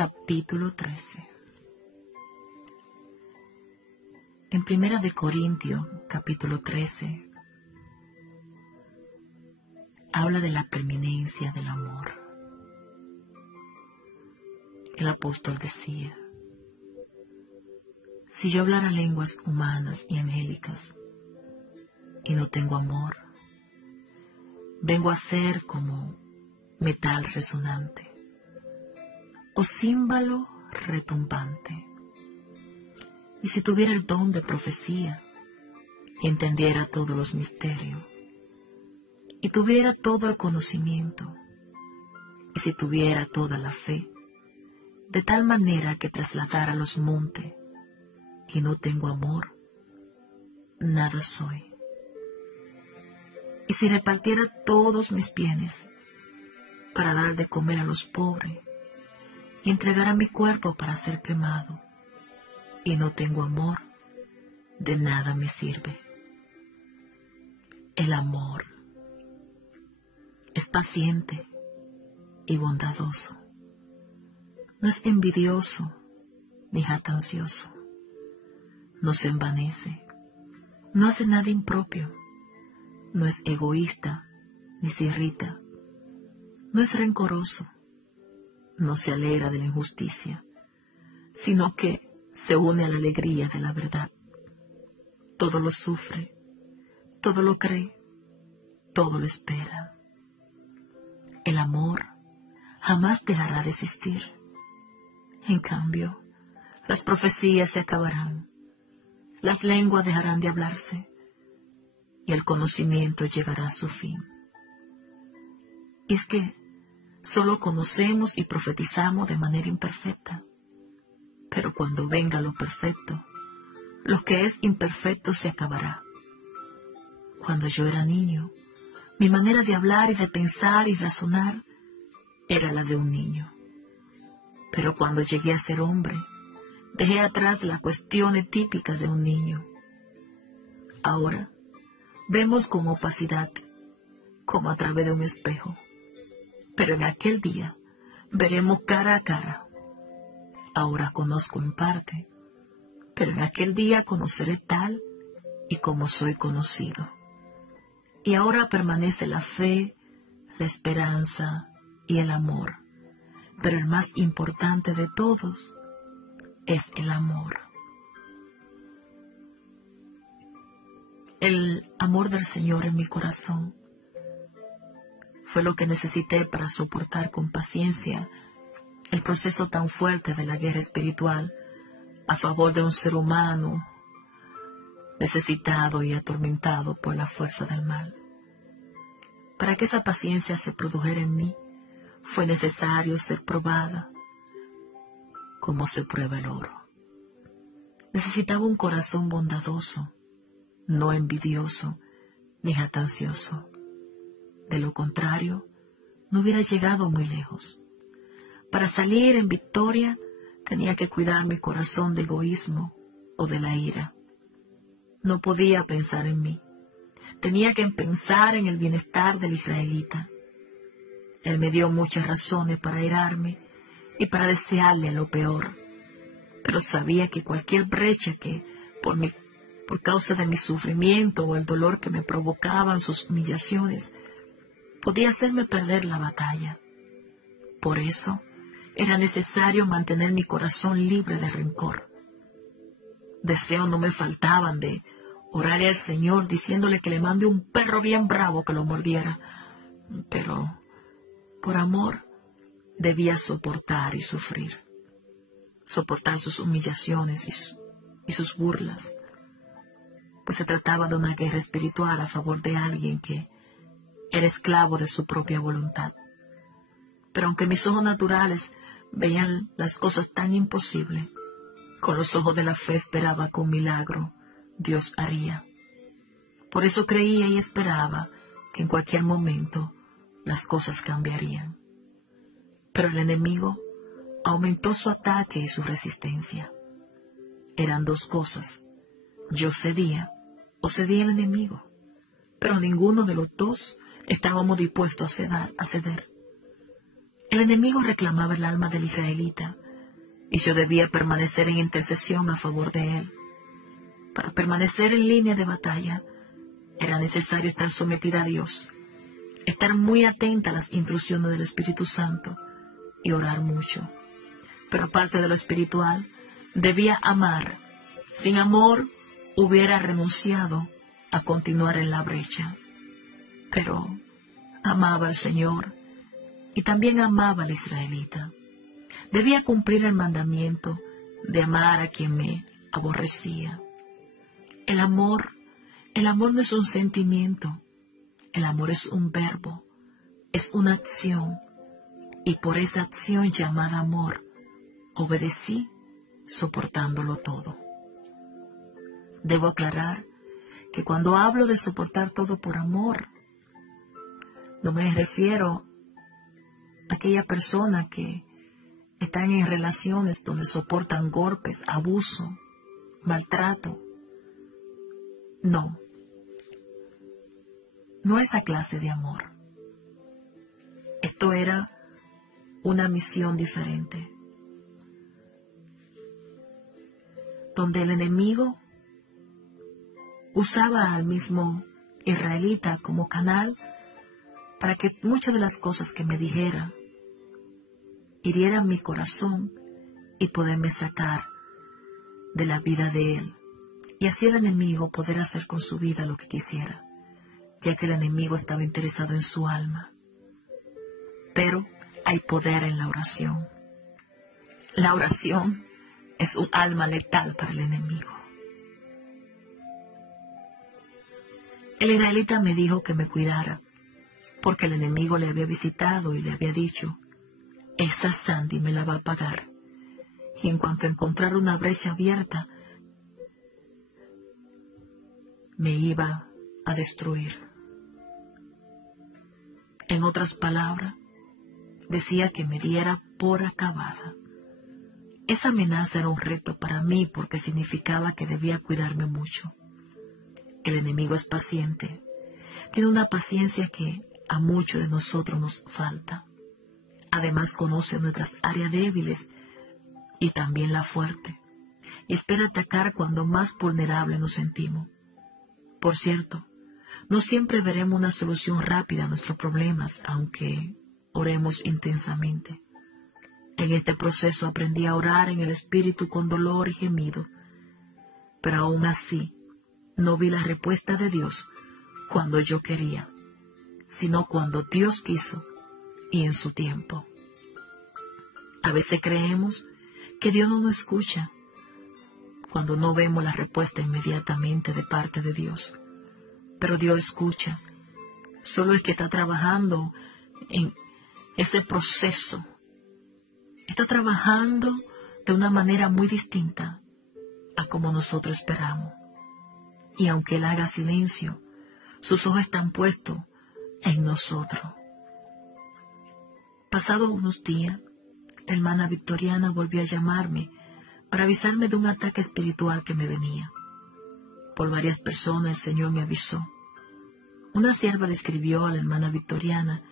Capítulo 13. En Primera de Corintios, capítulo 13, habla de la preeminencia del amor. El apóstol decía: si yo hablara lenguas humanas y angélicas y no tengo amor, vengo a ser como metal resonante o címbalo retumbante. Y si tuviera el don de profecía y entendiera todos los misterios, y tuviera todo el conocimiento, y si tuviera toda la fe, de tal manera que trasladara los montes, y no tengo amor, nada soy. Y si repartiera todos mis bienes para dar de comer a los pobres, y entregara mi cuerpo para ser quemado, y no tengo amor, de nada me sirve. El amor es paciente y bondadoso, no es envidioso ni jactancioso, no se envanece, no hace nada impropio, no es egoísta ni se irrita, no es rencoroso, no se alegra de la injusticia, sino que se une a la alegría de la verdad. Todo lo sufre, todo lo cree, todo lo espera. El amor jamás dejará de existir. En cambio, las profecías se acabarán, las lenguas dejarán de hablarse, y el conocimiento llegará a su fin. Y es que solo conocemos y profetizamos de manera imperfecta. Pero cuando venga lo perfecto, lo que es imperfecto se acabará. Cuando yo era niño, mi manera de hablar y de pensar y razonar era la de un niño. Pero cuando llegué a ser hombre, dejé atrás las cuestiones típicas de un niño. Ahora vemos con opacidad, como a través de un espejo. Pero en aquel día veremos cara a cara. Ahora conozco en parte, pero en aquel día conoceré tal y como soy conocido. Y ahora permanece la fe, la esperanza y el amor, pero el más importante de todos es el amor. El amor del Señor en mi corazón fue lo que necesité para soportar con paciencia el proceso tan fuerte de la guerra espiritual a favor de un ser humano necesitado y atormentado por la fuerza del mal. Para que esa paciencia se produjera en mí, fue necesario ser probada como se prueba el oro. Necesitaba un corazón bondadoso, no envidioso ni jactancioso. De lo contrario, no hubiera llegado muy lejos. Para salir en victoria, tenía que cuidar mi corazón de egoísmo o de la ira. No podía pensar en mí. Tenía que pensar en el bienestar del israelita. Él me dio muchas razones para irarme y para desearle lo peor, pero sabía que cualquier brecha que, por causa de mi sufrimiento o el dolor que me provocaban sus humillaciones, podía hacerme perder la batalla. Por eso, era necesario mantener mi corazón libre de rencor. Deseos no me faltaban de orarle al Señor diciéndole que le mande un perro bien bravo que lo mordiera. Pero, por amor, debía soportar y sufrir. Soportar sus humillaciones y sus burlas. Pues se trataba de una guerra espiritual a favor de alguien que era esclavo de su propia voluntad. Pero aunque mis ojos naturales veían las cosas tan imposibles, con los ojos de la fe esperaba que un milagro Dios haría. Por eso creía y esperaba que en cualquier momento las cosas cambiarían. Pero el enemigo aumentó su ataque y su resistencia. Eran dos cosas: yo cedía o cedía el enemigo, pero ninguno de los dos estábamos dispuestos a ceder. El enemigo reclamaba el alma del israelita y yo debía permanecer en intercesión a favor de él. Para permanecer en línea de batalla, era necesario estar sometida a Dios, estar muy atenta a las instrucciones del Espíritu Santo y orar mucho. Pero aparte de lo espiritual, debía amar. Sin amor, hubiera renunciado a continuar en la brecha. Pero amaba al Señor y también amaba al israelita. Debía cumplir el mandamiento de amar a quien me aborrecía. El amor no es un sentimiento, el amor es un verbo, es una acción, y por esa acción llamada amor, obedecí soportándolo todo. Debo aclarar que cuando hablo de soportar todo por amor, no me refiero a aquella persona que están en relaciones donde soportan golpes, abuso, maltrato. No esa clase de amor. Esto era una misión diferente, donde el enemigo usaba al mismo israelita como canal para que muchas de las cosas que me dijera hirieran mi corazón y poderme sacar de la vida de él, y así el enemigo poder hacer con su vida lo que quisiera, ya que el enemigo estaba interesado en su alma. Pero hay poder en la oración. La oración es un arma letal para el enemigo. El israelita me dijo que me cuidara, porque el enemigo le había visitado y le había dicho: esa Sandy me la va a pagar, y en cuanto encontrara una brecha abierta, me iba a destruir. En otras palabras, decía que me diera por acabada. Esa amenaza era un reto para mí porque significaba que debía cuidarme mucho. El enemigo es paciente. Tiene una paciencia que a muchos de nosotros nos falta. Además conoce nuestras áreas débiles y también la fuerte. Y espera atacar cuando más vulnerables nos sentimos. Por cierto, no siempre veremos una solución rápida a nuestros problemas, aunque oremos intensamente. En este proceso aprendí a orar en el Espíritu con dolor y gemido, pero aún así no vi la respuesta de Dios cuando yo quería, sino cuando Dios quiso y en su tiempo. A veces creemos que Dios no nos escucha cuando no vemos la respuesta inmediatamente de parte de Dios. Pero Dios escucha, solo es que está trabajando en ese proceso. Está trabajando de una manera muy distinta a como nosotros esperamos. Y aunque Él haga silencio, sus ojos están puestos en nosotros. Pasados unos días, la hermana Victoriana volvió a llamarme para avisarme de un ataque espiritual que me venía. Por varias personas el Señor me avisó. Una sierva le escribió a la hermana Victoriana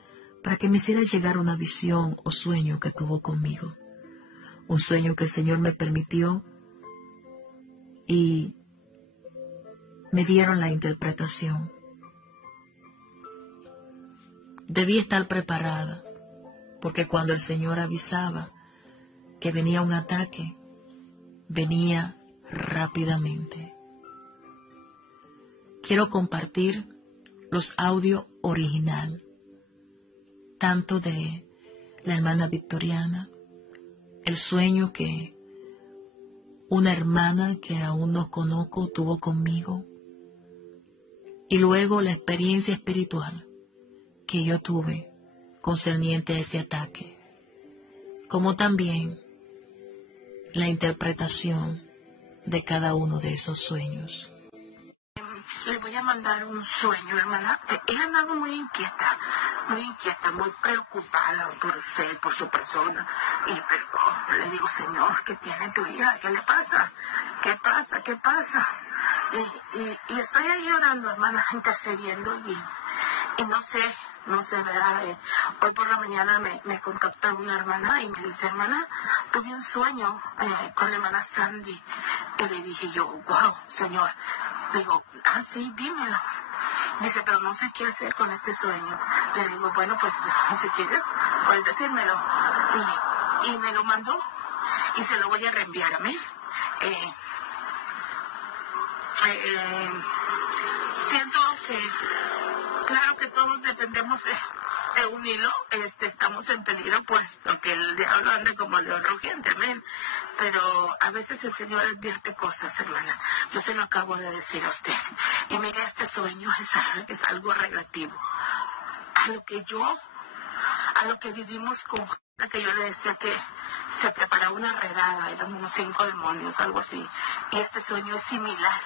para que me hiciera llegar una visión o sueño que tuvo conmigo. Un sueño que el Señor me permitió y me dieron la interpretación. Debí estar preparada, porque cuando el Señor avisaba que venía un ataque, venía rápidamente. Quiero compartir los audios original, tanto de la hermana Victoriana, el sueño que una hermana que aún no conozco tuvo conmigo, y luego la experiencia espiritual que yo tuve concerniente a ese ataque, como también la interpretación de cada uno de esos sueños. Le voy a mandar un sueño, hermana. He andado muy inquieta, muy preocupada por usted, por su persona. Pero le digo, Señor, ¿qué tiene tu hija? ¿Qué le pasa? ¿Qué pasa? ¿Qué pasa? Y estoy ahí orando, hermana, intercediendo y no sé, ¿verdad? Hoy por la mañana me contacta una hermana y me dice, hermana, tuve un sueño con la hermana Sandy, y le dije yo, wow, Señor, digo, sí, dímelo. Dice, pero no sé qué hacer con este sueño. Le digo, bueno, pues si quieres, puedes decírmelo. Y me lo mandó y se lo voy a reenviar a mí. Siento que, claro que todos dependemos de un hilo, estamos en peligro, puesto que el diablo anda como león rugiente, amén. Pero a veces el Señor advierte cosas, hermana. Yo se lo acabo de decir a usted. Y mire, este sueño es algo relativo a lo que vivimos con la que yo le decía que se preparaba una redada, eran unos 5 demonios, algo así. Y este sueño es similar,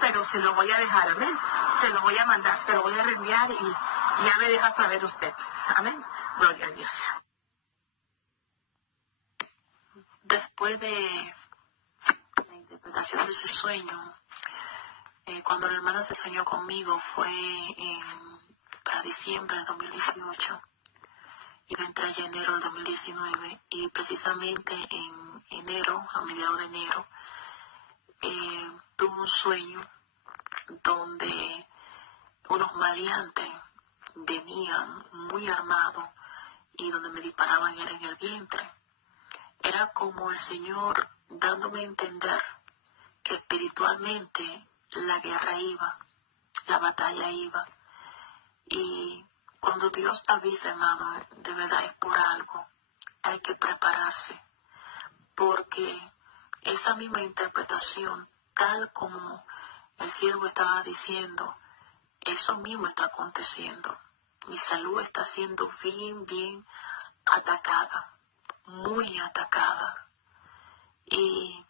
pero se lo voy a dejar, amén. Se lo voy a mandar, se lo voy a reenviar y ya me deja saber usted. Amén. Gloria a Dios. Después de la interpretación de ese sueño, cuando la hermana se soñó conmigo fue para diciembre del 2018 y yo entré allá en enero del 2019 y precisamente en enero, a mediados de enero, tuve un sueño donde unos maleantes venían muy armados y donde me disparaban era en el vientre. Era como el Señor dándome a entender que espiritualmente la guerra iba, la batalla iba. Y cuando Dios avisa, hermano, de verdad es por algo. Hay que prepararse, porque esa misma interpretación, tal como el siervo estaba diciendo, eso mismo está aconteciendo. Mi salud está siendo bien atacada, muy atacada. Y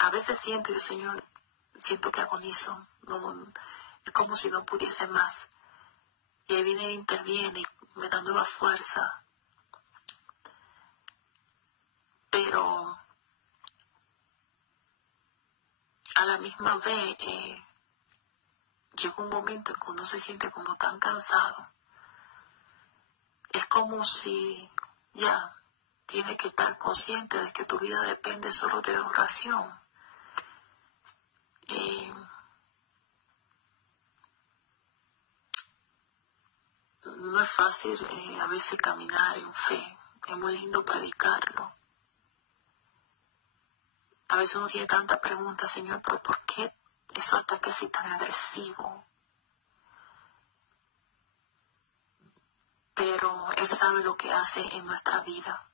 a veces siento, Señor, siento que agonizo, es como si no pudiese más. Y ahí viene, interviene y me da nueva fuerza. Pero a la misma vez llega un momento en que uno se siente como tan cansado. Es como si ya tienes que estar consciente de que tu vida depende solo de oración. No es fácil a veces caminar en fe. Es muy lindo predicarlo. A veces uno tiene tantas preguntas, Señor, pero ¿por qué esos ataques así tan agresivos? Pero Él sabe lo que hace en nuestra vida.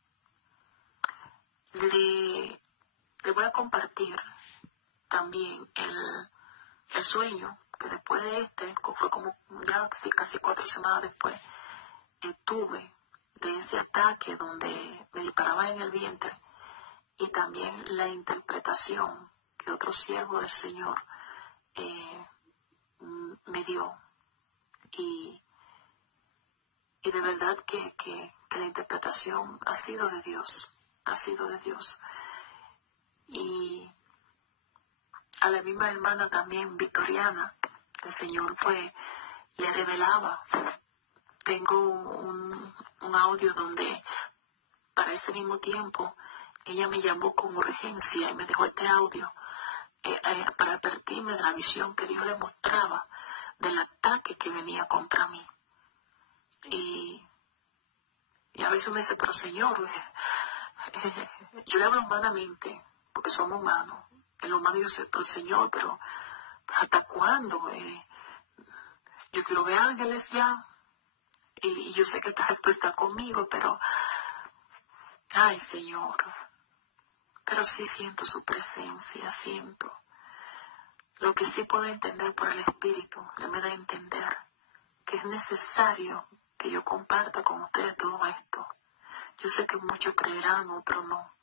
Le voy a compartir también el sueño, que después de fue como ya casi 4 semanas después, tuve de ese ataque donde me disparaban en el vientre, y también la interpretación que otro siervo del Señor me dio. Y de verdad que la interpretación ha sido de Dios. Y a la misma hermana también, Victoriana, el Señor le revelaba. Tengo un audio donde para ese mismo tiempo ella me llamó con urgencia y me dejó este audio para advertirme de la visión que Dios le mostraba del ataque que venía contra mí. Y a veces me dice, pero Señor, yo le hablo humanamente, porque somos humanos. En lo humano yo sé, pero Señor, pero ¿hasta cuándo? Yo quiero ver ángeles ya. Y yo sé que tú estás conmigo, pero ay, Señor. Pero sí siento su presencia, siento. Lo que sí puedo entender por el Espíritu, Él me da a entender que es necesario que yo comparta con ustedes todo esto. Yo sé que muchos creerán, otros no.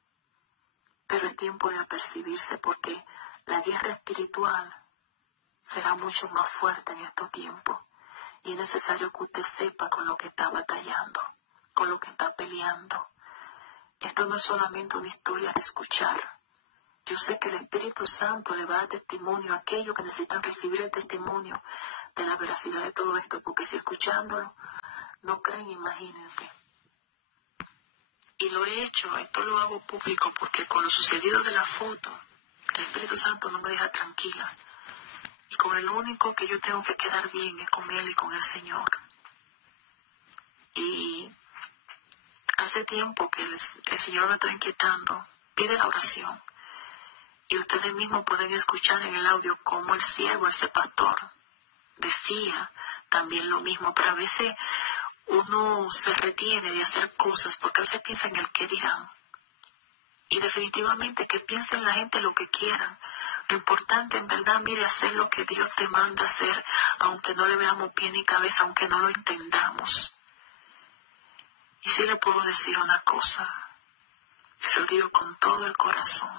Pero es tiempo de apercibirse, porque la guerra espiritual será mucho más fuerte en estos tiempos. Y es necesario que usted sepa con lo que está batallando, con lo que está peleando. Esto no es solamente una historia de escuchar. Yo sé que el Espíritu Santo le va a dar testimonio a aquellos que necesitan recibir el testimonio de la veracidad de todo esto, porque si escuchándolo no creen, imagínense. Y lo he hecho, esto lo hago público porque con lo sucedido de la foto, el Espíritu Santo no me deja tranquila. Y con el único que yo tengo que quedar bien es con Él y con el Señor. Y hace tiempo que el Señor me está inquietando. Pide la oración. Y ustedes mismos pueden escuchar en el audio cómo el siervo, ese pastor, decía también lo mismo. Pero a veces uno se retiene de hacer cosas porque a veces piensa en el qué dirán. Y definitivamente que piensen la gente lo que quieran. Lo importante en verdad, mire, hacer lo que Dios te manda hacer, aunque no le veamos pie ni cabeza, aunque no lo entendamos. Y sí le puedo decir una cosa, se lo digo con todo el corazón.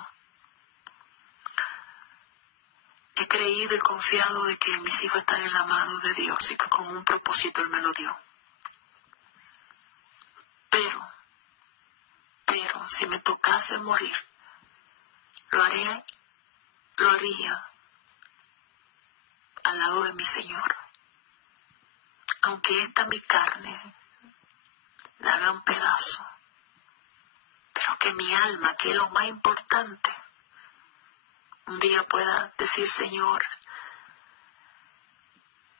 He creído y confiado de que mis hijos están en la mano de Dios y que con un propósito Él me lo dio. Pero, si me tocase morir, lo haría al lado de mi Señor. Aunque esta mi carne la haga un pedazo, pero que mi alma, que es lo más importante, un día pueda decir, Señor,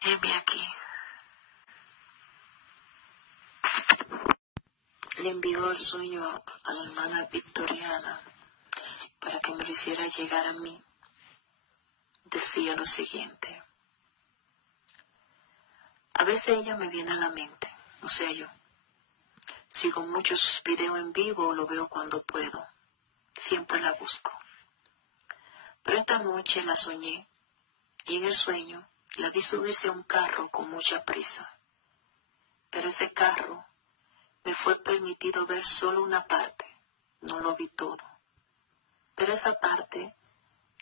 heme aquí. Le envió el sueño a la hermana Victoriana para que me lo hiciera llegar a mí. Decía lo siguiente. A veces ella me viene a la mente, o sea, yo sigo muchos sus videos en vivo o lo veo cuando puedo. Siempre la busco. Pero esta noche la soñé y en el sueño la vi subirse a un carro con mucha prisa. Pero ese carro me fue permitido ver solo una parte, no lo vi todo. Pero esa parte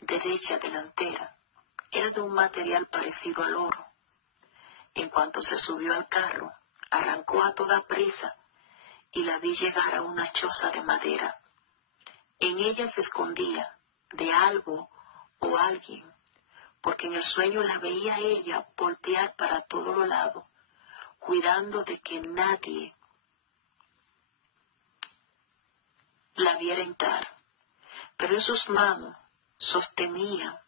derecha delantera era de un material parecido al oro. En cuanto se subió al carro, arrancó a toda prisa y la vi llegar a una choza de madera. En ella se escondía de algo o alguien, porque en el sueño la veía a ella voltear para todos los lados, cuidando de que nadie la viera entrar. Pero en sus manos sostenía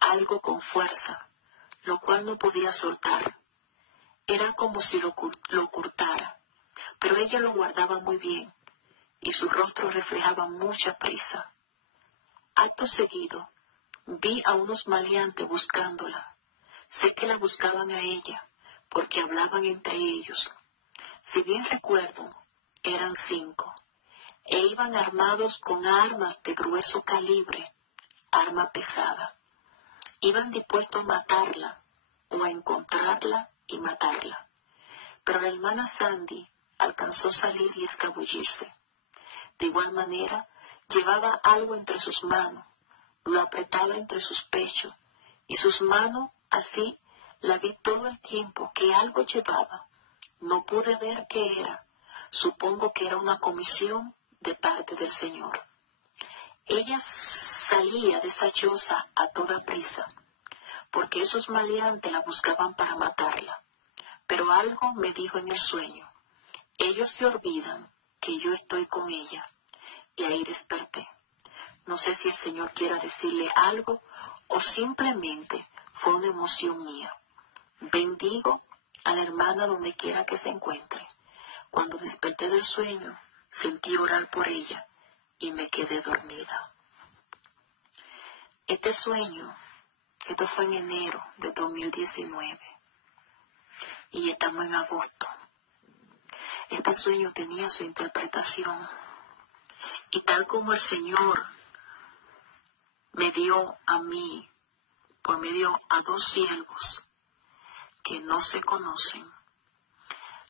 algo con fuerza, lo cual no podía soltar. Era como si lo ocultara, pero ella lo guardaba muy bien y su rostro reflejaba mucha prisa. Acto seguido, vi a unos maleantes buscándola. Sé que la buscaban a ella, porque hablaban entre ellos. Si bien recuerdo, eran 5, e iban armados con armas de grueso calibre, arma pesada. Iban dispuestos a matarla, o a encontrarla y matarla. Pero la hermana Sandy alcanzó a salir y escabullirse. De igual manera, llevaba algo entre sus manos, lo apretaba entre sus pechos, y sus manos, así, la vi todo el tiempo que algo llevaba. No pude ver qué era. Supongo que era una comisión de parte del Señor. Ella salía de esa choza a toda prisa, porque esos maleantes la buscaban para matarla. Pero algo me dijo en el sueño. Ellos se olvidan que yo estoy con ella. Y ahí desperté. No sé si el Señor quiera decirle algo o simplemente fue una emoción mía. Bendigo a la hermana donde quiera que se encuentre. Cuando desperté del sueño, sentí orar por ella y me quedé dormida. Este sueño, esto fue en enero de 2019 y estamos en agosto. Este sueño tenía su interpretación y tal como el Señor me dio a mí, por medio a 2 siervos que no se conocen,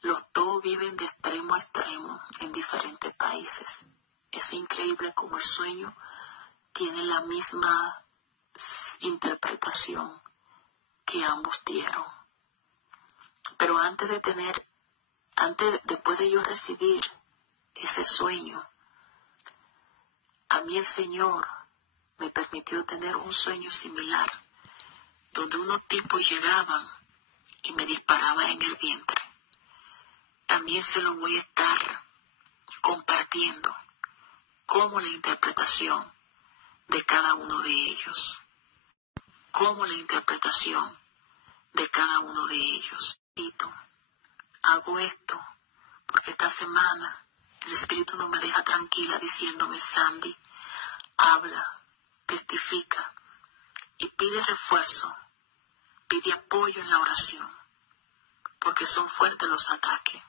los 2 viven de extremo a extremo en diferentes países. Es increíble como el sueño tiene la misma interpretación que ambos dieron. Pero después de yo recibir ese sueño, a mí el Señor me permitió tener un sueño similar, donde unos tipos llegaban y me disparaban en el vientre. también se lo voy a estar compartiendo como la interpretación de cada uno de ellos. Como la interpretación de cada uno de ellos. Hago esto porque esta semana el Espíritu no me deja tranquila diciéndome: Sandy, habla, testifica y pide refuerzo, pide apoyo en la oración, porque son fuertes los ataques.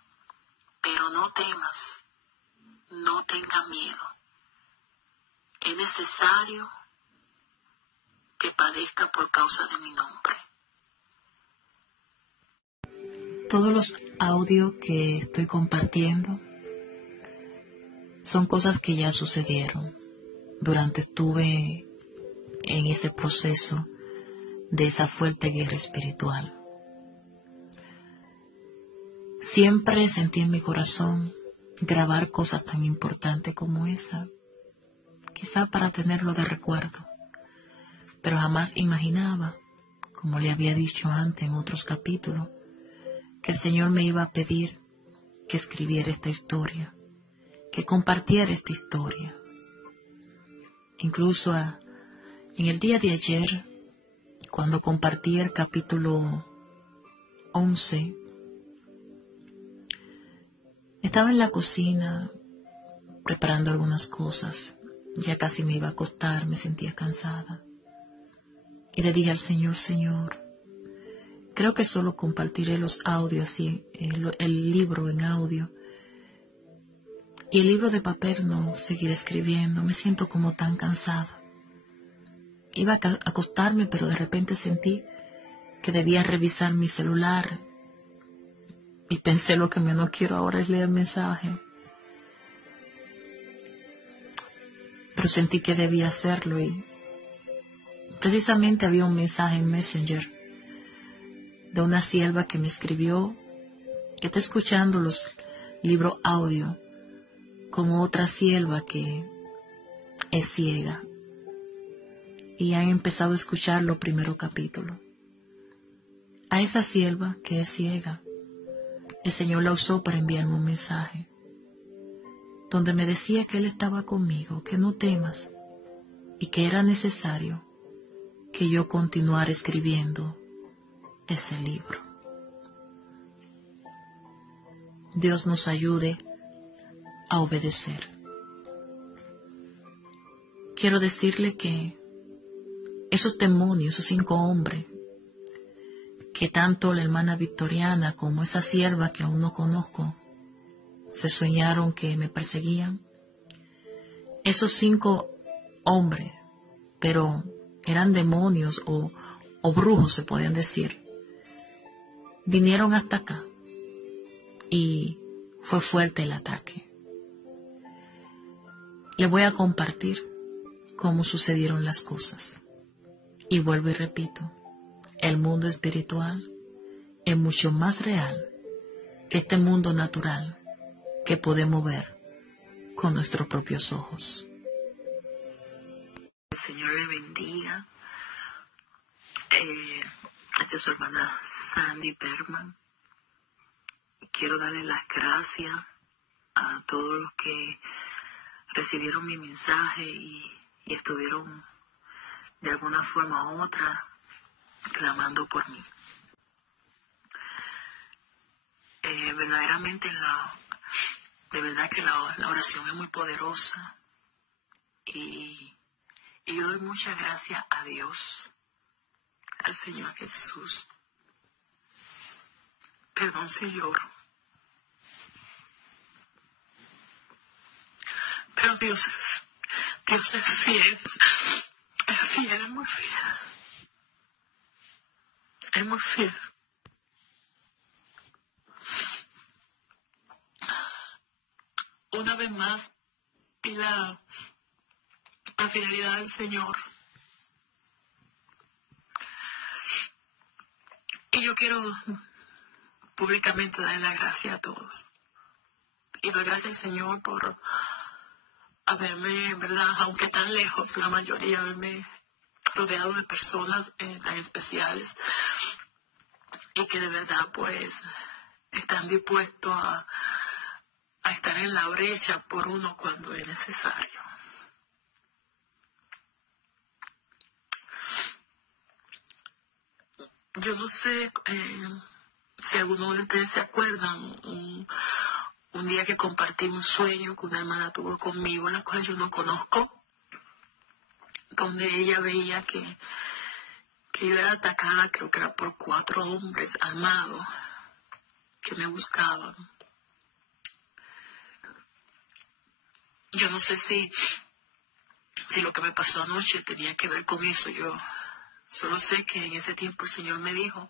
Pero no temas, no tengas miedo. Es necesario que padezca por causa de mi nombre. Todos los audios que estoy compartiendo son cosas que ya sucedieron durante estuve en ese proceso de esa fuerte guerra espiritual. Siempre sentí en mi corazón grabar cosas tan importantes como esa, quizá para tenerlo de recuerdo, pero jamás imaginaba, como le había dicho antes en otros capítulos, que el Señor me iba a pedir que escribiera esta historia, que compartiera esta historia. Incluso en el día de ayer, cuando compartí el capítulo 11, estaba en la cocina preparando algunas cosas. Ya casi me iba a acostar, me sentía cansada. Y le dije al Señor: Señor, creo que solo compartiré los audios así, el libro en audio. Y el libro de papel no seguiré escribiendo, me siento como tan cansada. Iba a acostarme, pero de repente sentí que debía revisar mi celular. Y pensé: lo que menos quiero ahora es leer mensaje. Pero sentí que debía hacerlo y precisamente había un mensaje en Messenger de una sierva que me escribió que está escuchando los libros audio como otra sierva que es ciega y han empezado a escuchar los primeros capítulos. A esa sierva que es ciega, el Señor la usó para enviarme un mensaje donde me decía que Él estaba conmigo, que no temas, y que era necesario que yo continuara escribiendo ese libro. Dios nos ayude a obedecer. Quiero decirle que esos demonios, esos 5 hombres, que tanto la hermana Victoriana como esa sierva que aún no conozco, se soñaron que me perseguían. Esos 5 hombres, pero eran demonios o brujos, se podían decir, vinieron hasta acá y fue fuerte el ataque. Le voy a compartir cómo sucedieron las cosas. Y vuelvo y repito, el mundo espiritual es mucho más real que este mundo natural que podemos ver con nuestros propios ojos. El Señor le bendiga. Esta es su hermana Sandy Berman. Quiero darle las gracias a todos los que recibieron mi mensaje y estuvieron de alguna forma u otra clamando por mí. Verdaderamente de verdad que la oración es muy poderosa y yo doy muchas gracias a Dios, al Señor Jesús. Perdón si lloro, pero Dios es fiel, es muy fiel, es muy fiel. Una vez más, y la fidelidad del Señor. Y yo quiero públicamente darle la gracia a todos. Y doy gracias al Señor por haberme, ¿verdad? Aunque tan lejos, la mayoría, haberme rodeado de personas tan especiales. Y que de verdad, pues, están dispuestos a estar en la brecha por uno cuando es necesario. Yo no sé si alguno de ustedes se acuerdan un día que compartí un sueño que una hermana tuvo conmigo, la cual yo no conozco, donde ella veía que yo era atacada, creo que era por 4 hombres armados que me buscaban. Yo no sé si lo que me pasó anoche tenía que ver con eso. Yo solo sé que en ese tiempo el Señor me dijo,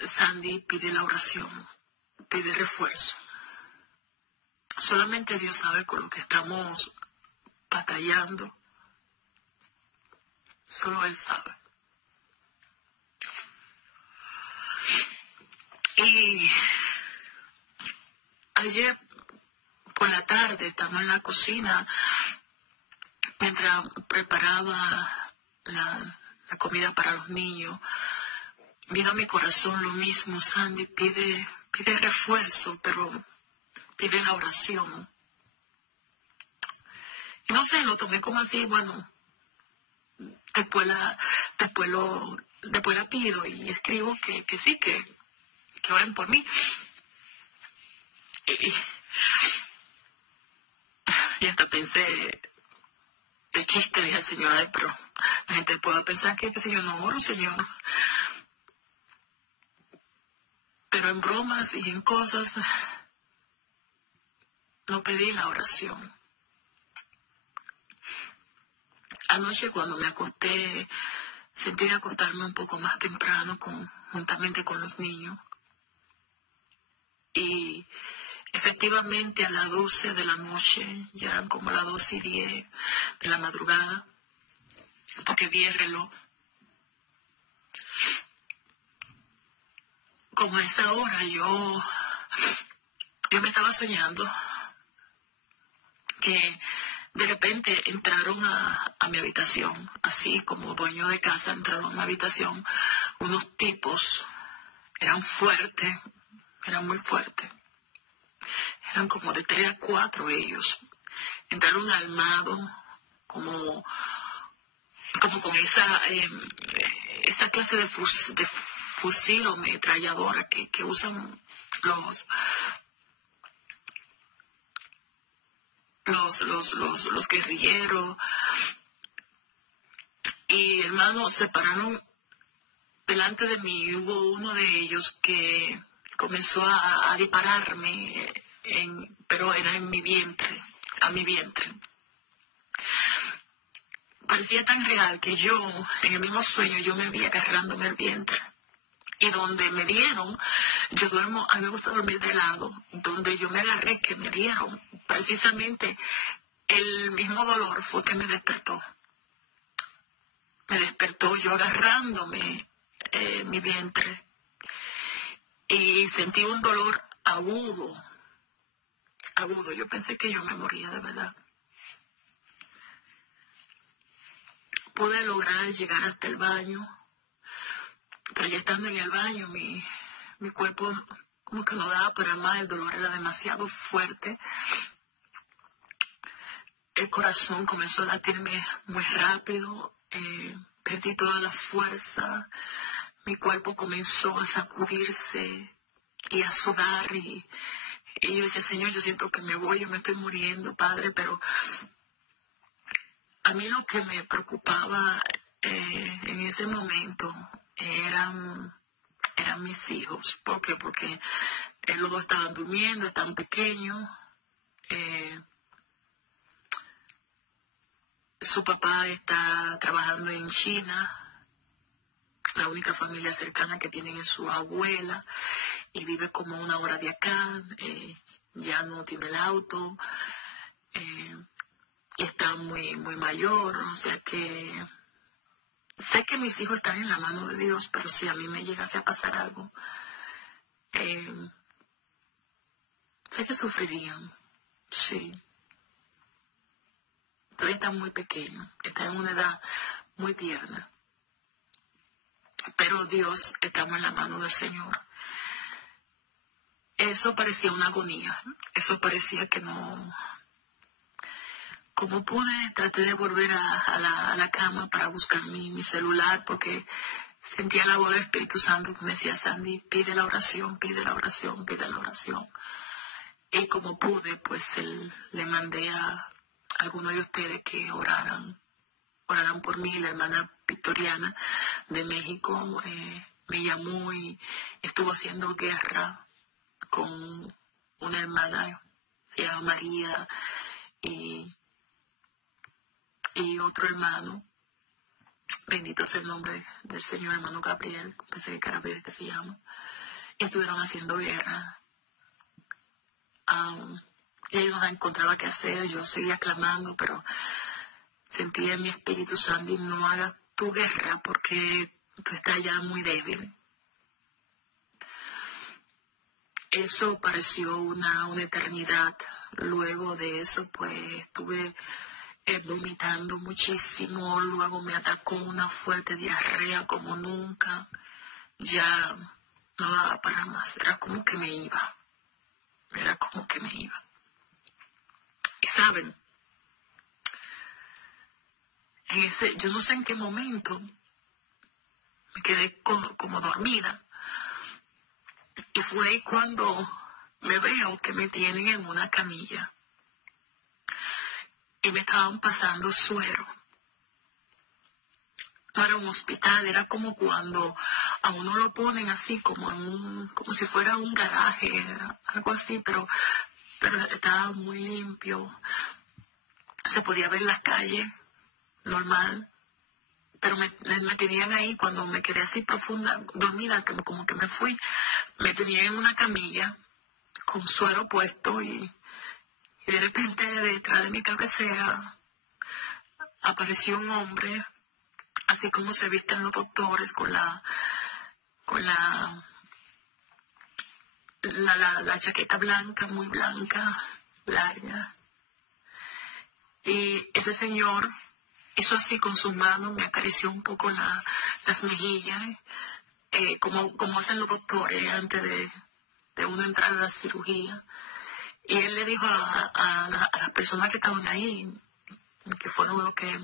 Sandy, pide la oración, pide refuerzo. Solamente Dios sabe con lo que estamos batallando. Solo Él sabe. Y ayer por la tarde estaba en la cocina mientras preparaba la comida para los niños. Vino a mi corazón lo mismo, Sandy, pide refuerzo, pero pide la oración. Y no sé, lo tomé como así, bueno, después la pido y escribo que sí, que oren por mí. Y hasta pensé de chiste, dije al Señor, ay, pero la gente puede pensar que yo no oro, Señor. Pero en bromas y en cosas no pedí la oración. Anoche cuando me acosté, sentí de acostarme un poco más temprano juntamente con los niños. Y efectivamente a las 12 de la noche, ya eran como las 12:10 de la madrugada, porque vi el reloj. Como a esa hora yo me estaba soñando que de repente entraron a mi habitación, así como dueño de casa, entraron a mi habitación unos tipos, eran fuertes, eran muy fuertes, eran como de 3 a 4 ellos, entraron armados como con esa clase de fusil o ametralladora que usan los guerrilleros. Y hermano, se pararon delante de mí. Hubo uno de ellos que comenzó a dispararme, pero era en mi vientre, a mi vientre. Parecía tan real que yo, en el mismo sueño, yo me vi agarrándome el vientre. Y donde me dieron, a mí me gusta dormir de lado, donde yo me agarré, que me dieron, precisamente el mismo dolor fue que me despertó. Me despertó yo agarrándome mi vientre. Y sentí un dolor agudo. Yo pensé que yo me moría de verdad. Pude lograr llegar hasta el baño. Pero ya estando en el baño, mi cuerpo como que no daba para más, el dolor era demasiado fuerte. El corazón comenzó a latirme muy rápido, perdí toda la fuerza, mi cuerpo comenzó a sacudirse y a sudar y yo decía, Señor, yo siento que me voy, yo me estoy muriendo, Padre, pero a mí lo que me preocupaba en ese momento eran mis hijos. ¿Por qué? Porque los dos estaban durmiendo, estaban pequeños. Su papá está trabajando en China. La única familia cercana que tienen es su abuela y vive como 1 hora de acá. Ya no tiene el auto. Está muy, muy mayor. O sea que sé que mis hijos están en la mano de Dios, pero si a mí me llegase a pasar algo, sé que sufrirían, sí. Todavía están muy pequeños, están en una edad muy tierna. Pero Dios, estamos en la mano del Señor. eso parecía una agonía. Eso parecía que no... Como pude, traté de volver a la cama para buscar mi celular, porque sentía la voz del Espíritu Santo que me decía: Sandy, pide la oración, pide la oración, pide la oración. Y como pude, pues le mandé a algunos de ustedes que oraran por mí. La hermana Victoriana de México me llamó y estuvo haciendo guerra con una hermana, se llama María, y otro hermano, bendito sea el nombre del Señor, hermano Gabriel, pensé que era Gabriel que se llama, y estuvieron haciendo guerra. Y yo no encontraba qué hacer, yo seguía clamando, pero sentía en mi espíritu: Sandy, no hagas tu guerra porque tú estás ya muy débil. Eso pareció una eternidad. Luego de eso, pues estuve vomitando muchísimo. Luego me atacó una fuerte diarrea como nunca. Ya no daba para más. Era como que me iba. Y saben, yo no sé en qué momento me quedé como dormida. Y fue cuando me veo que me tienen en una camilla y me estaban pasando suero. No era un hospital, era como cuando a uno lo ponen así como si fuera un garaje, algo así, pero estaba muy limpio. Se podía ver la calle normal, pero me tenían ahí. Cuando me quedé así profunda, dormida, como que me fui, me tenían en una camilla con suero puesto y de repente detrás de mi cabecera apareció un hombre, así como se visten los doctores, con la chaqueta blanca, muy blanca, larga. Y ese señor hizo así con sus manos, me acarició un poco las mejillas, como hacen los doctores antes de uno entrar a la cirugía. Y él le dijo a las personas que estaban ahí, que fueron los que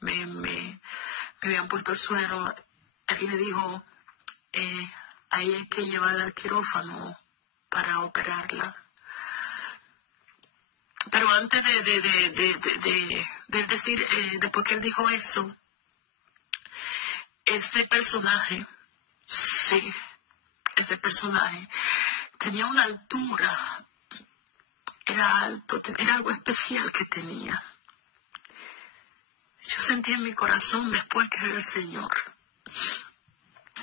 me habían puesto el suero, él le dijo: ahí hay que llevarla al quirófano para operarla. Pero antes de decir, después que él dijo eso, ese personaje tenía una altura, era alto, era algo especial que tenía. Yo sentí en mi corazón después que era el Señor.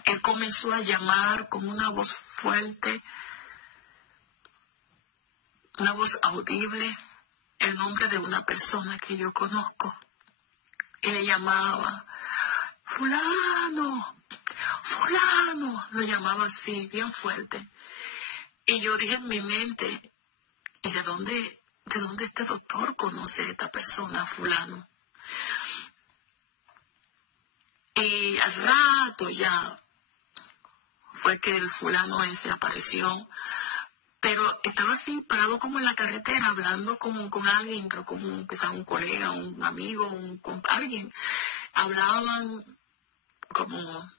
Él comenzó a llamar con una voz fuerte, una voz audible, el nombre de una persona que yo conozco. Y le llamaba: fulano, fulano, lo llamaba así, bien fuerte. Y yo dije en mi mente: ¿y de dónde este doctor conoce a esta persona, fulano? Y al rato ya fue que el fulano ese apareció, pero estaba así parado como en la carretera, hablando con alguien, pero como quizá un colega, un amigo, con alguien. Hablaban como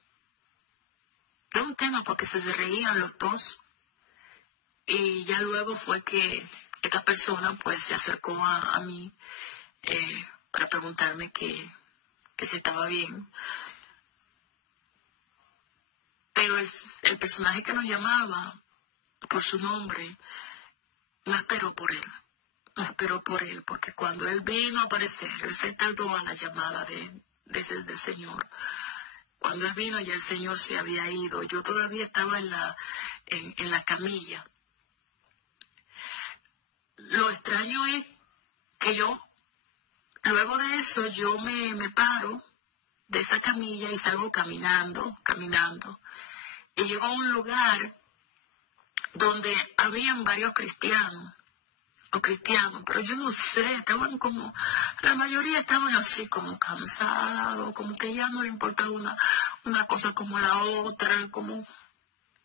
de un tema porque se reían los dos. Y ya luego fue que esta persona pues se acercó a mí para preguntarme que si estaba bien. Pero el personaje que nos llamaba por su nombre no esperó por él, porque cuando él vino a aparecer, él se tardó a la llamada del Señor. Cuando él vino, ya el Señor se había ido. Yo todavía estaba en la camilla. Lo extraño es que luego de eso, yo me paro de esa camilla y salgo caminando. Y llego a un lugar donde habían varios cristianos, pero yo no sé, estaban la mayoría estaban así como cansados, como que ya no le importaba una cosa como la otra,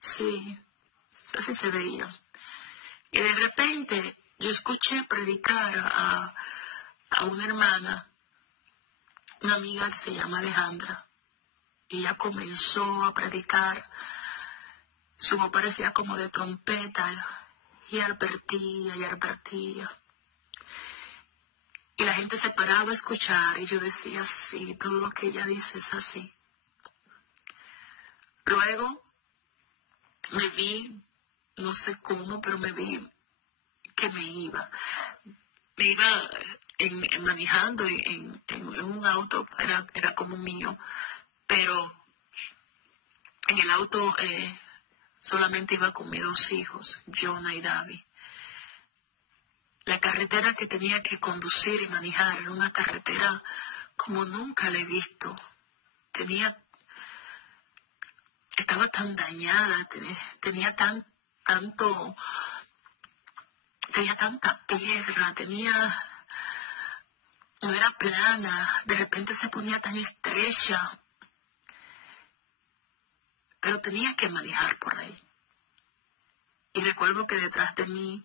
sí, así se veía. Y de repente yo escuché predicar a una hermana, una amiga que se llama Alejandra, y ella comenzó a predicar. Su voz parecía como de trompeta, y advertía y advertía. Y la gente se paraba a escuchar, y yo decía, sí, todo lo que ella dice es así. Luego me vi, no sé cómo, pero me vi que me iba. Me iba manejando en un auto, era como mío, pero en el auto solamente iba con mis 2 hijos, Jonah y David. La carretera que tenía que conducir y manejar era una carretera como nunca la he visto. Estaba tan dañada, tenía tanta piedra, no era plana, de repente se ponía tan estrecha, pero tenía que manejar por ahí. Y recuerdo que detrás de mí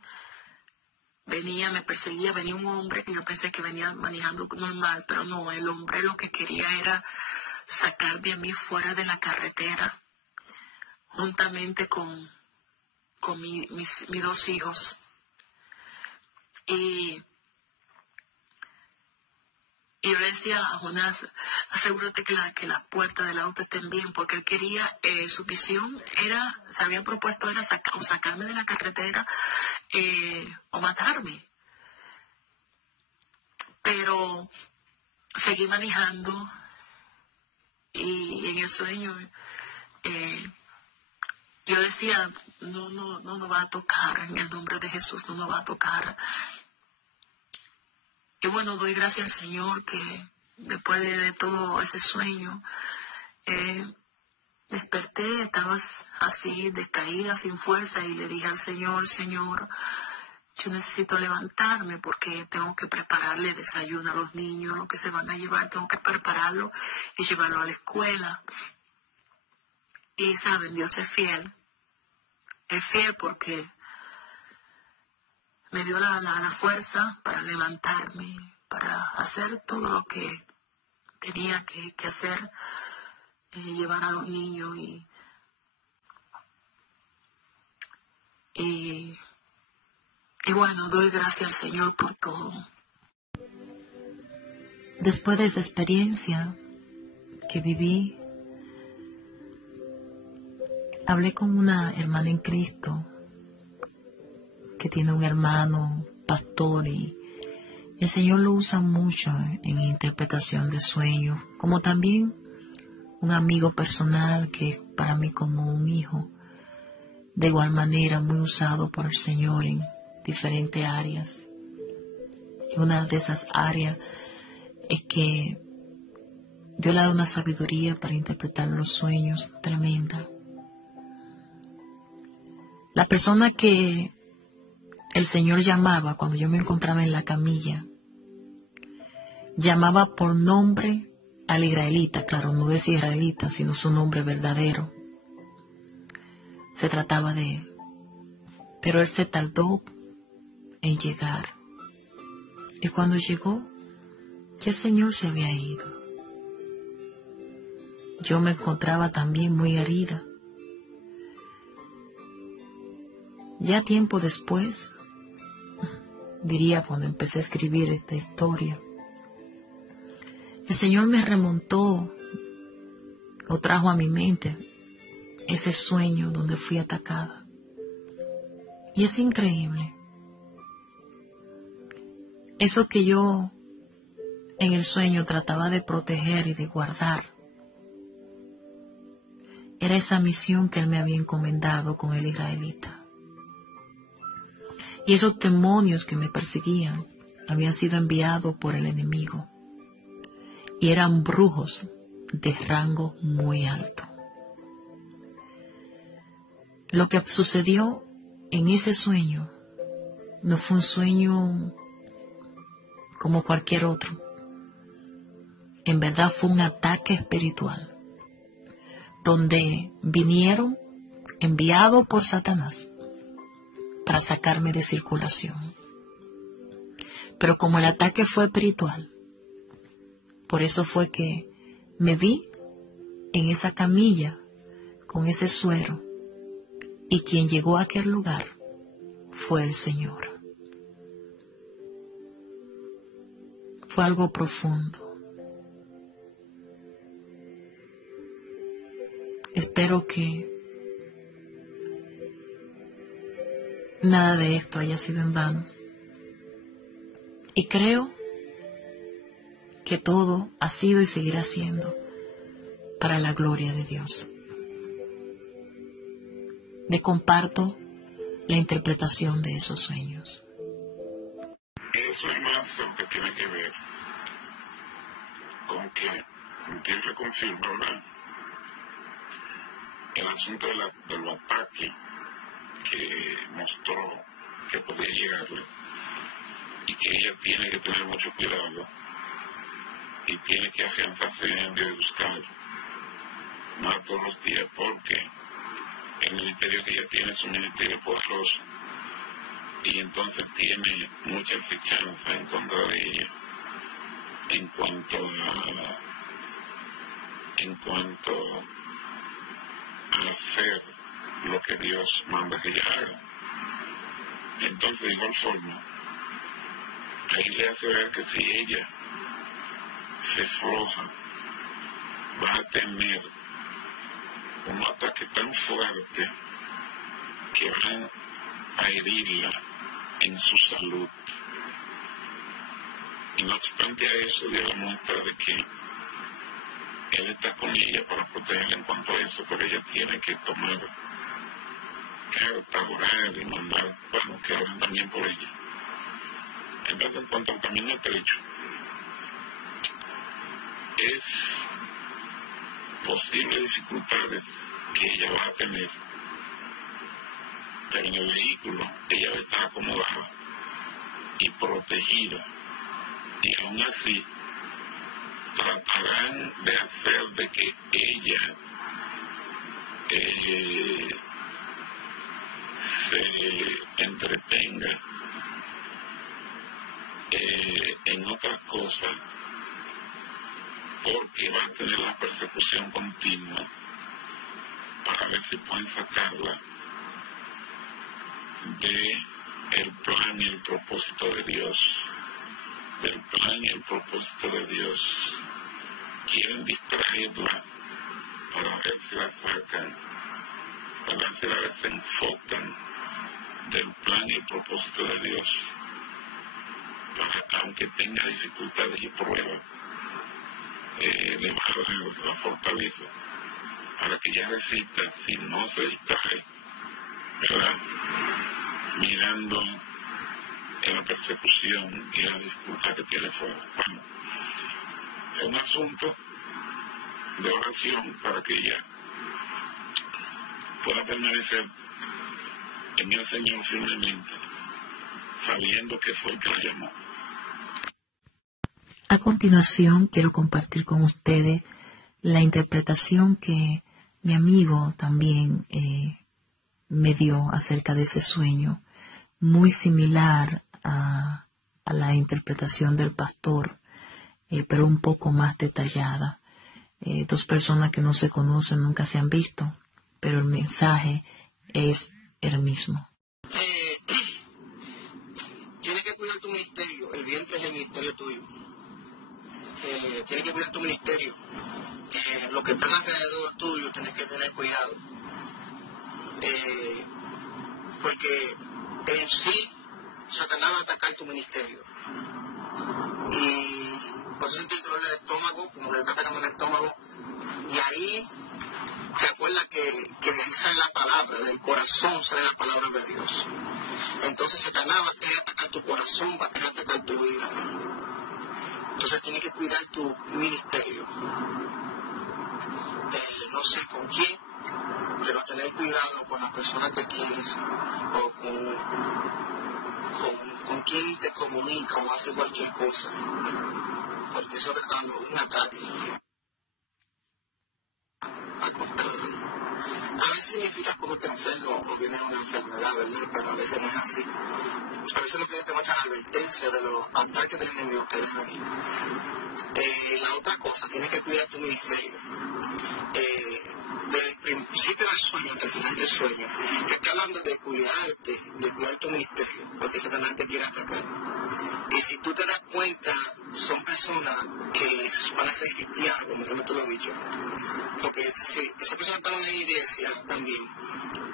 me perseguía un hombre que yo pensé que venía manejando normal, pero no, el hombre lo que quería era sacarme a mí fuera de la carretera, juntamente con mis 2 hijos. Y yo le decía a Jonás, asegúrate que las puertas del auto estén bien, porque él quería, su visión se había propuesto era sacarme de la carretera o matarme. Pero seguí manejando y en el sueño yo decía, no nos va a tocar, en el nombre de Jesús no nos va a tocar. Y bueno, doy gracias al Señor que después de todo ese sueño, desperté, estaba así descaída, sin fuerza, y le dije al Señor, Señor, yo necesito levantarme porque tengo que prepararle desayuno a los niños, lo que se van a llevar, tengo que prepararlo y llevarlo a la escuela. Y saben, Dios es fiel porque me dio la fuerza para levantarme, para hacer todo lo que tenía que hacer, llevar a los niños y bueno, doy gracias al Señor por todo. Después de esa experiencia que viví, hablé con una hermana en Cristo que tiene un hermano pastor y el Señor lo usa mucho en interpretación de sueños, como también un amigo personal que es para mí como un hijo, de igual manera muy usado por el Señor en diferentes áreas. Y una de esas áreas es que Dios le da una sabiduría para interpretar los sueños tremenda. La persona que el Señor llamaba cuando yo me encontraba en la camilla, llamaba por nombre al israelita, claro, no decía israelita, sino su nombre verdadero. Se trataba de él. Pero él se tardó en llegar. Y cuando llegó, ya el Señor se había ido. Yo me encontraba también muy herida. Ya tiempo después, diría cuando empecé a escribir esta historia, el Señor me remontó o trajo a mi mente ese sueño donde fui atacada. Y es increíble. Eso que yo en el sueño trataba de proteger y de guardar, era esa misión que Él me había encomendado con el israelita. Y esos demonios que me perseguían habían sido enviados por el enemigo. Y eran brujos de rango muy alto. Lo que sucedió en ese sueño no fue un sueño como cualquier otro. En verdad fue un ataque espiritual, donde vinieron enviados por Satanás para sacarme de circulación. Pero como el ataque fue espiritual, por eso fue que me vi en esa camilla con ese suero, y quien llegó a aquel lugar fue el Señor. Fue algo profundo. Espero que nada de esto haya sido en vano. Y creo que todo ha sido y seguirá siendo para la gloria de Dios. Le comparto la interpretación de esos sueños. Eso es más lo que tiene que ver con que Dios le confirma, ¿verdad?, el asunto del ataque que mostró que podía llegarle, y que ella tiene que tener mucho cuidado y tiene que afianzarse en Dios y buscar más todos los días, porque el ministerio que ella tiene es un ministerio poderoso, y entonces tiene mucha acechanza en contra de ella en cuanto a hacer lo que Dios manda que ella haga. Entonces, de igual forma, ahí le hace ver que si ella se floja, va a tener un ataque tan fuerte que van a herirla en su salud. Y no obstante a eso, Dios le muestra de que Él está con ella para protegerla en cuanto a eso, pero ella tiene que tomar carta, orar y mandar, bueno, que oren también por ella. Entonces, en cuanto al camino estrecho, es posibles dificultades que ella va a tener, pero en el vehículo ella va a estar acomodada y protegida, y aún así tratarán de hacer de que ella se entretenga en otras cosas, porque va a tener la persecución continua para ver si pueden sacarla del plan y el propósito de Dios. Del plan y el propósito de Dios. Quieren distraerla para ver si la sacan, para ver si la desenfocan del plan y el propósito de Dios, para que aunque tenga dificultades y pruebas, le va a dar la fortaleza para que ella resista, si no se distrae, ¿verdad?, mirando en la persecución y la dificultad que tiene fuera. Bueno, es un asunto de oración para que ella pueda permanecer en el Señor firmemente, sabiendo que fue el que la llamó. A continuación, quiero compartir con ustedes la interpretación que mi amigo también me dio acerca de ese sueño, muy similar a la interpretación del pastor, pero un poco más detallada. Dos personas que no se conocen, nunca se han visto, pero el mensaje es el mismo. Tienes que cuidar tu ministerio, el vientre es el ministerio tuyo. Tienes que cuidar tu ministerio. Lo que está alrededor tuyo, tienes que tener cuidado. Porque en sí, Satanás va a atacar tu ministerio. Y por eso te dolor el estómago, como que te está atacando el estómago. Y ahí te acuerdas que de ahí sale la palabra, del corazón sale la palabra de Dios. Entonces Satanás va a querer atacar tu corazón, va a querer atacar tu vida. Entonces tienes que cuidar tu ministerio. No sé con quién, pero tener cuidado con las personas que tienes o con quién te comunica o hace cualquier cosa, porque eso está dando un ataque acostado. A veces significa cuando te enfermo o viene una enfermedad, ¿verdad? Pero a veces no es así. A veces lo que te muestra la advertencia de los ataques del enemigo que deben venir. La otra cosa, tienes que cuidar tu ministerio. Desde el principio del sueño hasta el final del sueño, te está hablando de cuidarte, de cuidar tu ministerio, porque Satanás te quiere atacar. Y si tú te das cuenta, son personas que van a ser cristianas, como yo no te lo he dicho. Porque si esas personas estaban en la iglesia también,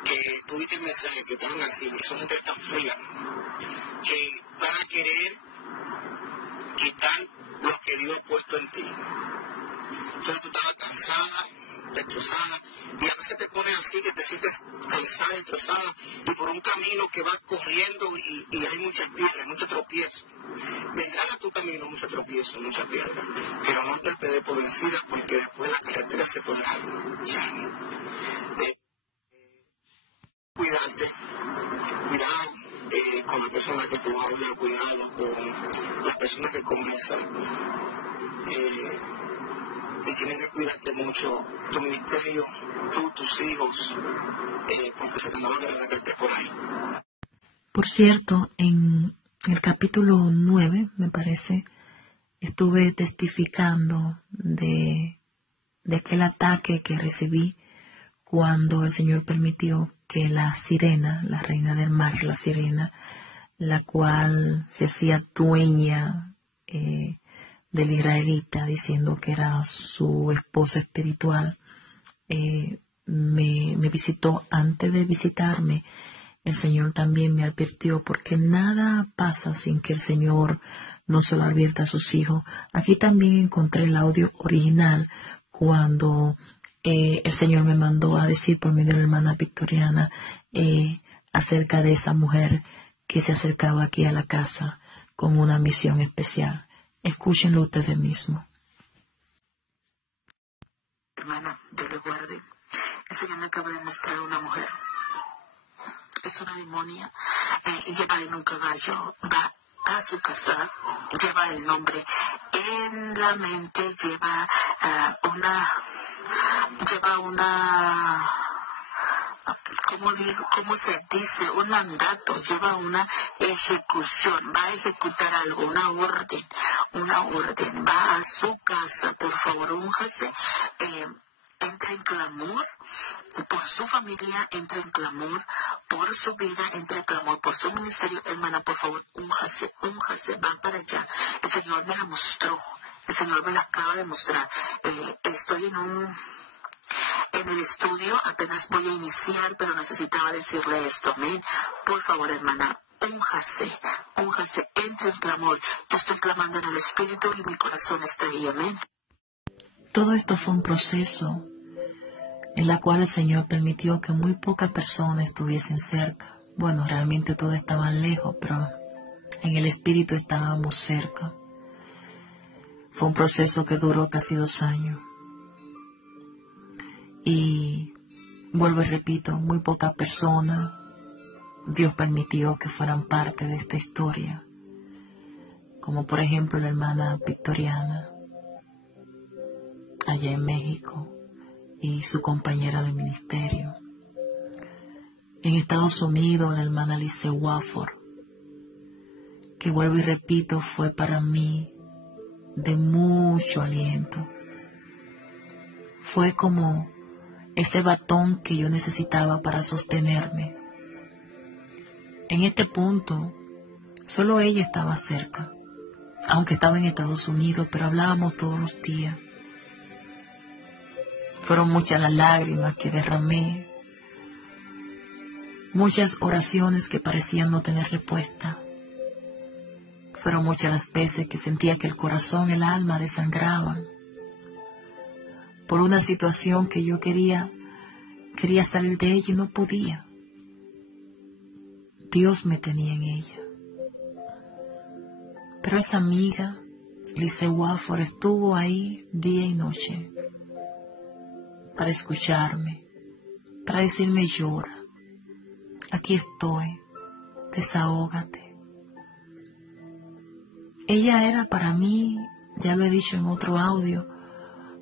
que tuviste el mensaje, que estaban así, que son gente tan fría, que van a querer quitar lo que Dios ha puesto en ti. Entonces tú estabas cansada, destrozada, y a veces te pones así, que te sientes cansada, destrozada, y por un camino que vas corriendo y hay muchas piedras, muchos tropiezos. Vendrán a tu camino muchos tropiezos, muchas piedras, pero no te pedes por vencida, porque después la carretera se podrá llana. Cuidarte, cuidado con la persona que tú hablas, cuidado con las personas que conversan. Y tienes que cuidarte mucho tu ministerio, tú, tus hijos, porque se te van a atacarte por ahí. Por cierto, en el capítulo 9, me parece, estuve testificando de aquel ataque que recibí cuando el Señor permitió que la sirena, la reina del mar, la sirena, la cual se hacía dueña del israelita, diciendo que era su esposa espiritual, me visitó. Antes de visitarme, el Señor también me advirtió, porque nada pasa sin que el Señor no se lo advierta a sus hijos. Aquí también encontré el audio original cuando el Señor me mandó a decir por medio de la hermana Victoriana acerca de esa mujer que se acercaba aquí a la casa con una misión especial. Escúchenlo ustedes mismos. Hermana, Dios le guarde. El Señor me acaba de mostrar una mujer. Es una demonia. Lleva en un caballo, va a su casa, lleva el nombre en la mente, lleva una ¿cómo se dice? Un mandato, lleva una ejecución, va a ejecutar algo, una orden, va a su casa, por favor, únjase, entra en clamor por su familia, entra en clamor por su vida, entra en clamor por su ministerio. Hermana, por favor, únjase, va para allá. El Señor me la mostró, el Señor me la acaba de mostrar. Estoy en el estudio, apenas voy a iniciar, pero necesitaba decirle esto, amén. Por favor, hermana, únjase, entre en clamor. Yo estoy clamando en el Espíritu y mi corazón está ahí, amén. Todo esto fue un proceso en la cual el Señor permitió que muy pocas personas estuviesen cerca. Bueno, realmente todos estaban lejos, pero en el Espíritu estábamos cerca. Fue un proceso que duró casi 2 años. Y vuelvo y repito, muy pocas personas Dios permitió que fueran parte de esta historia, como por ejemplo la hermana Victoriana, allá en México, y su compañera de ministerio. En Estados Unidos, la hermana Alice Wafford, que vuelvo y repito, fue para mí de mucho aliento. Fue como ese batón que yo necesitaba para sostenerme. En este punto, solo ella estaba cerca, aunque estaba en Estados Unidos, pero hablábamos todos los días. Fueron muchas las lágrimas que derramé, muchas oraciones que parecían no tener respuesta. Fueron muchas las veces que sentía que el corazón, el alma desangraban por una situación que yo quería salir de ella y no podía. Dios me tenía en ella. Pero esa amiga, Alice Wafford, estuvo ahí día y noche para escucharme, para decirme: llora, aquí estoy, desahógate. Ella era para mí, ya lo he dicho en otro audio,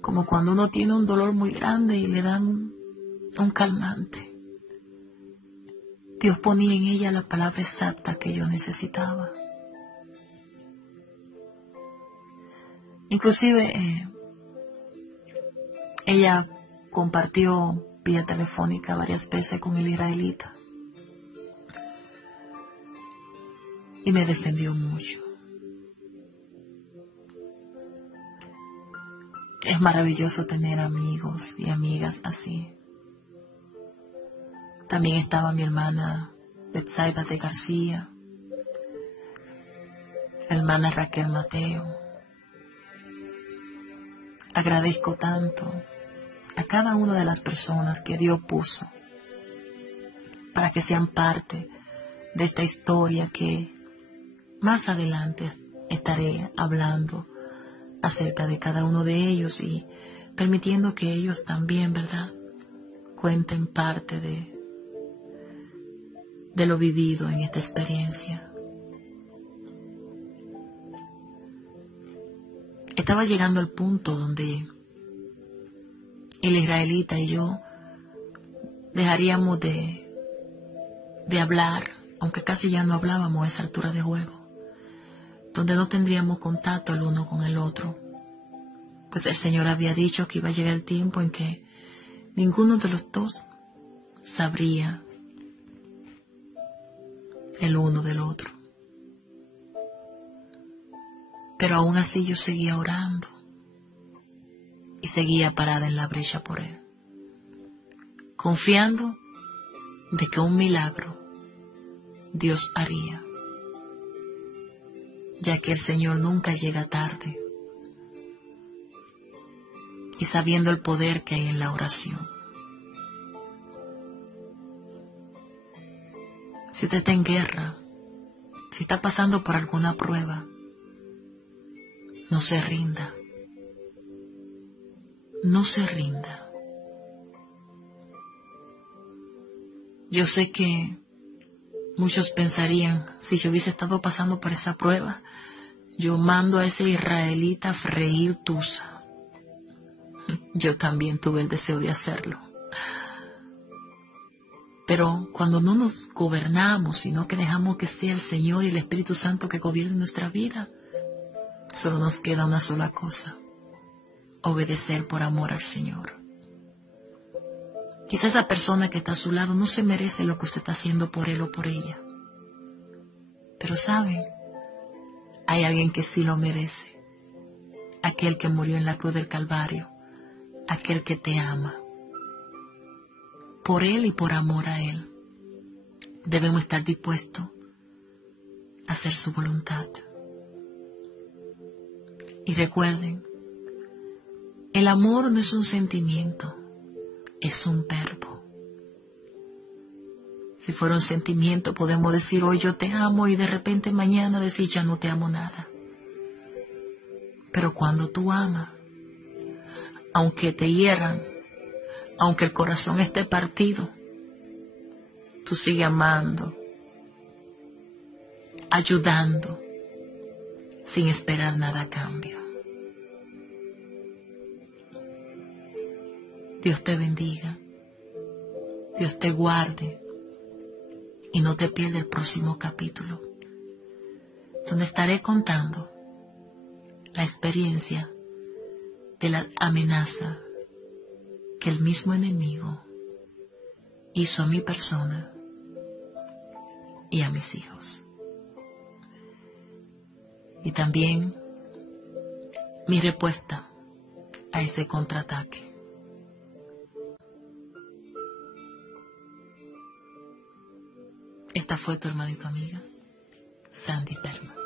como cuando uno tiene un dolor muy grande y le dan un calmante. Dios ponía en ella la palabra exacta que yo necesitaba. Inclusive ella compartió vía telefónica varias veces con el israelita y me defendió mucho. Es maravilloso tener amigos y amigas así. También estaba mi hermana Betsaida de García, la hermana Raquel Mateo. Agradezco tanto a cada una de las personas que Dios puso para que sean parte de esta historia que más adelante estaré hablando acerca de cada uno de ellos y permitiendo que ellos también, ¿verdad?, cuenten parte de lo vivido en esta experiencia. Estaba llegando al punto donde el israelita y yo dejaríamos de hablar, aunque casi ya no hablábamos a esa altura de juego, donde no tendríamos contacto el uno con el otro, pues el Señor había dicho que iba a llegar el tiempo en que ninguno de los dos sabría el uno del otro. Pero aún así yo seguía orando y seguía parada en la brecha por él, confiando de que un milagro Dios haría, ya que el Señor nunca llega tarde, y sabiendo el poder que hay en la oración. Si usted está en guerra, si está pasando por alguna prueba, no se rinda. No se rinda. Yo sé que muchos pensarían, si yo hubiese estado pasando por esa prueba, yo mando a ese israelita a freír tusa. Yo también tuve el deseo de hacerlo. Pero cuando no nos gobernamos, sino que dejamos que sea el Señor y el Espíritu Santo que gobierne nuestra vida, solo nos queda una sola cosa: obedecer por amor al Señor. Quizá esa persona que está a su lado no se merece lo que usted está haciendo por él o por ella. Pero ¿saben? Hay alguien que sí lo merece. Aquel que murió en la cruz del Calvario. Aquel que te ama. Por él y por amor a él, debemos estar dispuestos a hacer su voluntad. Y recuerden, el amor no es un sentimiento, es un verbo. Si fuera un sentimiento, podemos decir hoy yo te amo y de repente mañana decir ya no te amo nada. Pero cuando tú amas, aunque te hieran, aunque el corazón esté partido, tú sigues amando, ayudando, sin esperar nada a cambio. Dios te bendiga, Dios te guarde y no te pierdas el próximo capítulo, donde estaré contando la experiencia de la amenaza que el mismo enemigo hizo a mi persona y a mis hijos. Y también mi respuesta a ese contraataque. Esta fue tu hermanita amiga, Sandy Perman.